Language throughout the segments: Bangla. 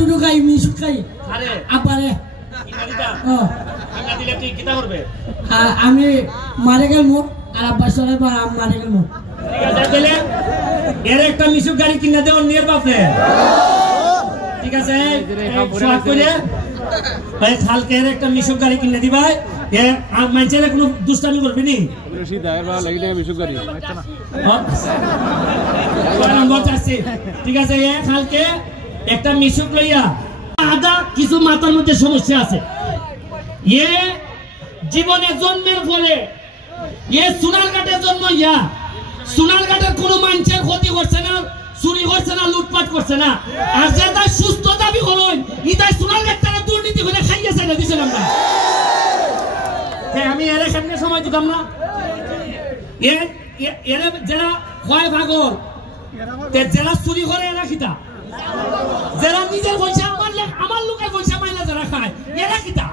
শুরু খাই মিশু খাই আরে আপারে দিলে তুই কিতা করবে আমি মারে গেলমু আর আব্বা সরে মারে গেলমু ঠিক আছে তাহলে এর একটা মিশুক গাড়ি কিনা দেওয়ার নিয়ে বাপরে ঠিক আছে সোয়াদ করে ভাই কালকে এর একটা মিশুক গাড়ি কিনে দিবা এ মাইচের কোনো দুষ্টামি করবি নি সিধা এর ভালো লাগলে মিশুক গাড়ি ঠিক আছে এ কালকে একটা মিশুক লইয়া আদা কিছু মাথার মধ্যে সমস্যা আছে এ জীবনে জন্মের পরে এ সোনারঘাটে জন্ম ইয়া সোনারঘাটের কোনো মানুষের ক্ষতি করছে না চুরি করছে না লুটপাট করছে না আর যে তার সুস্থ দাবি করুন ইতাই সোনারঘাট তারা দুর্নীতি করে খাইয়েছে না দিছিলাম না আমি এর সামনে সময় দিতাম না এর যারা হয় ভাগল যারা চুরি করে এরা খিতা যারা নিজের পয়সা আমার লোকের পয়সা মাইলা যারা খায় এরা কিতা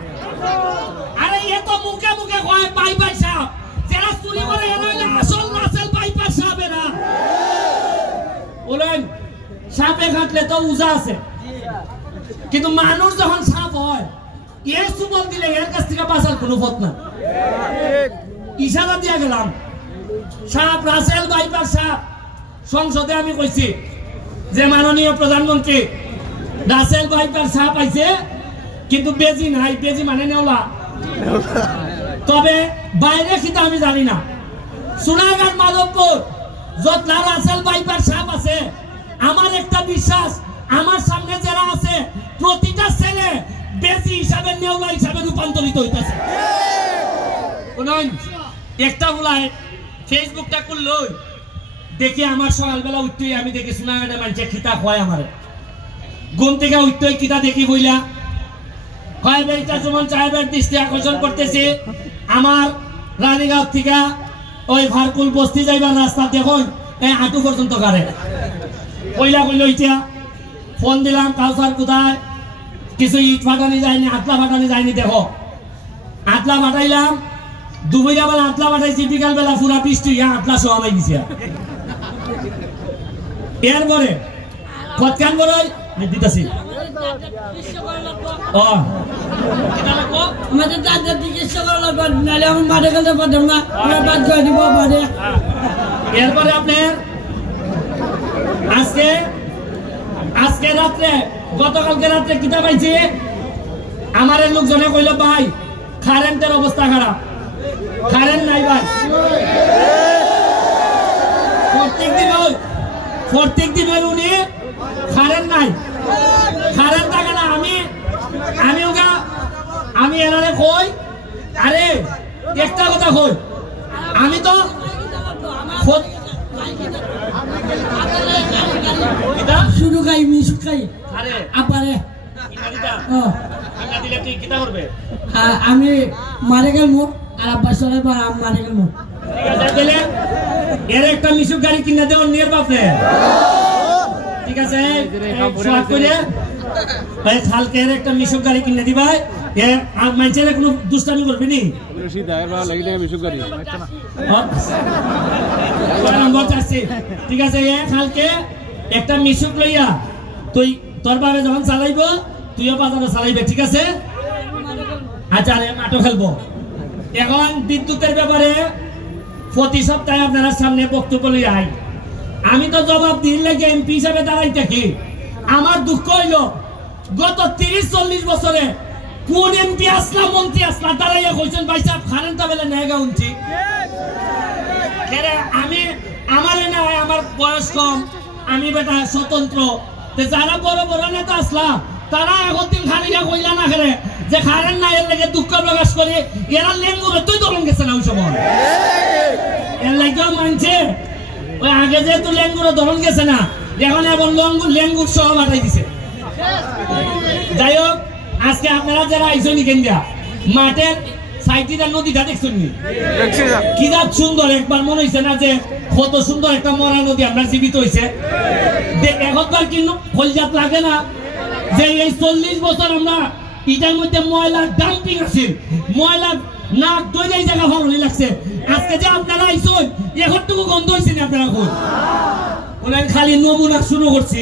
আরে এ তো মুখে মুখে কয় পাইপার সাহেব যারা চুরি করে এরা আসল নাসেল পাইপার সাহেব এরা বলেন সাপে কাটলে তো উজা আছে কিন্তু মানুষ যখন সাপ হয় এ সুবল দিলে এর কাছ থেকে বাঁচার কোনো পথ না ইশারা দিয়া গেলাম সাপ রাসেল পাইপার সাহেব সংসদে আমি কইছি যে মাননীয় প্রধানমন্ত্রী রাসেল ভাইপার সাপ আইছে কিন্তু বেজি নাই বেজি মানে নেওলা তবে বাইরে খিতা আমি জানি না সোনারঘাট মাধবপুর যত রাসেল ভাইপার সাপ আছে আমার একটা বিশ্বাস আমার সামনে যারা আছে প্রতিটা ছেলে বেজি হিসাবে নেওলা হিসাবে রূপান্তরিত হইতেছে একটা বলাই ফেসবুকটা করলো দেখি আমার সকালবেলা উঠতেই আমি দেখি সোনারঘাটে মানুষে খিতা হয় আমার ঘুম থেকে উঠতেই কিতা দেখি বইলা হয় বেটা যেমন সাহেবের দৃষ্টি আকর্ষণ করতেছে আমার রানীগাঁও থেকে ওই ভারকুল বস্তি যাইবার রাস্তা দেখুন এই হাঁটু পর্যন্ত কারে কইলা কইল ইটা ফোন দিলাম কাউসার কোথায় কিছু ইট ফাটানি যায়নি আটলা ফাটানি যায়নি দেখো আটলা ফাটাইলাম দুপুরা বেলা আটলা ফাটাইছি বিকাল বেলা পুরা বৃষ্টি আটলা সবাই দিছে এরপরে কতক্ষণ বড় দিতেছি এরপরে আপনার আজকে রাত্রে গতকালকে রাত্রে কিতা পাইছি আমার লোকজনে কইল ভাই কারেন্টের অবস্থা খারাপ কারেন্ট নাই ভাই প্রত্যেক দিন উনি কারেন্ট নাই কারেন্ট থাকে না আমি এনারে কই আরে একটা কথা কই আমি তো শুরু খাই মিশু খাই আরে আপারে দিলে তুই কিতা করবে আমি মারে গেলমু আর আব্বা সরে মারে গেলমু ঠিক আছে তাহলে এর একটা মিশুক গাড়ি কিনা দেওয়ার নিয়ে বাপরে ঠিক আছে সোয়াদ করে ভাই কালকে এর একটা মিশুক গাড়ি কিনে দিবা এ মাইচের কোনো দুষ্টামি করবি নি সিধা এর ভালো লাগলে মিশুক গাড়ি ঠিক আছে এ কালকে একটা মিশুক লইয়া তুই তোর বাবা যখন চালাইব তুইও বাজারে চালাইবে ঠিক আছে আচ্ছা মাঠও খেলবো এখন বিদ্যুতের ব্যাপারে প্রতি সপ্তাহে আপনার সামনে বক্তব্য লইয়া আই আমি তো জবাব দিন লাগে এমপি হিসাবে দাঁড়াই থাকি আমার দুঃখ হইল গত 30-40 বছরে কোন এমপি আসলা মন্ত্রী আসলা দাঁড়াইয়া কইছেন ভাই সাহেব কারেন্ট বেলে নেগা উনছি আমি আমার না আমার বয়স কম আমি বেটা স্বতন্ত্র যারা বড় বড় নেতা আসলা তারা এখন দিন খানিকা কইলা না খেলে যে কারেন্ট না এর লাগে দুঃখ প্রকাশ করে এরা লেঙ্গুরে তুই ধরন গেছে না ওই সময় এর লাগেও মানছে ওই আগে যেহেতু লেঙ্গুরে ধরন গেছে না এখন এবং লেঙ্গুর সহ মাথায় দিছে যাই হোক আজকে আপনারা যারা আইসনি কেন্দ্রা মাঠের সাইডটা নদীটা দেখছেন কি যাক সুন্দর একবার মনে হয়েছে না যে কত সুন্দর একটা মরা নদী আমরা জীবিত হয়েছে একবার কিন্তু ফলজাত লাগে না যে এই 40 বছর আমরা এটার মধ্যে ময়লার ডাম্পিং আছে ময়লা নাক দই এই জায়গা ভালো লাগছে আজকে যে আপনারা আইসন এখনটুকু গন্ধ হয়েছে না আপনারা এখন ওনার খালি নমুনা শুরু করছি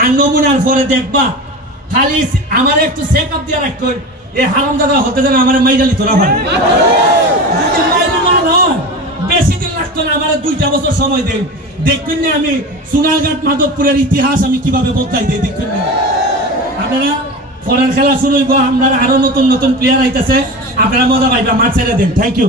আর নমুনার পরে দেখবা খালি আমার একটু চেক আপ দিয়ে রাখুন এই হারাম দাদা হতে যেন আমার মাইজালি তোলা পারে বেশি দিন লাগতো না আমার 2টা বছর সময় দেন দেখবেন না আমি সোনারঘাট মাধবপুরের ইতিহাস আমি কিভাবে বদলাই দিই দেখবেন না আপনারা পরের খেলা শুরু হইব আমরা আরো নতুন নতুন প্লেয়ার আইতাছে আপনারা মজা পাইবা মাঠ ছেড়ে দেন থ্যাংক ইউ